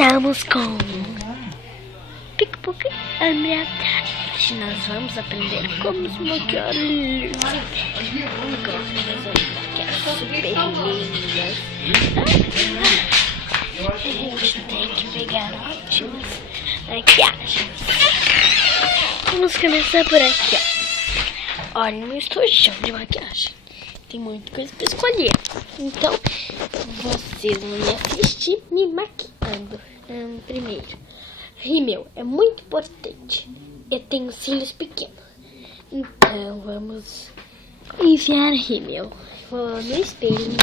Estamos com Pickpocket Andrea. Hoje nós vamos aprender como se maquiar lindas. Gosto de fazer maquiagem super lindas. A gente tem que pegar ótimas maquiagens. Vamos começar por aqui, ó. Olha, meu estojão de maquiagem. Tem muita coisa pra escolher. Então, vocês vão me assistir me maquiando. Primeiro, rímel é muito importante. Eu tenho cílios pequenos. Então, vamos enfiar rímel. Vou no espelho.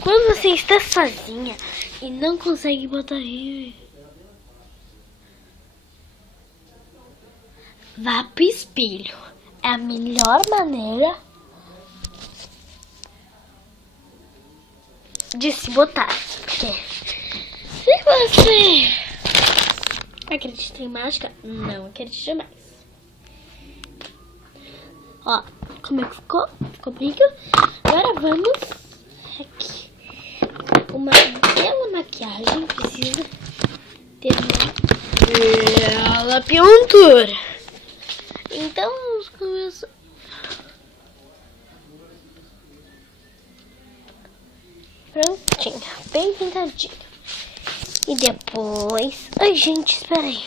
Quando você está sozinha e não consegue botar rímel, vá pro espelho. É a melhor maneira de se botar. Porque se você acredita em mágica, não acredite mais. Ó, como é que ficou? Ficou brilho. Agora vamos aqui. Uma bela maquiagem precisa ter uma bela pintura. Então vamos começar. Prontinho, bem pintadinho. E depois... Ai, gente, espera aí.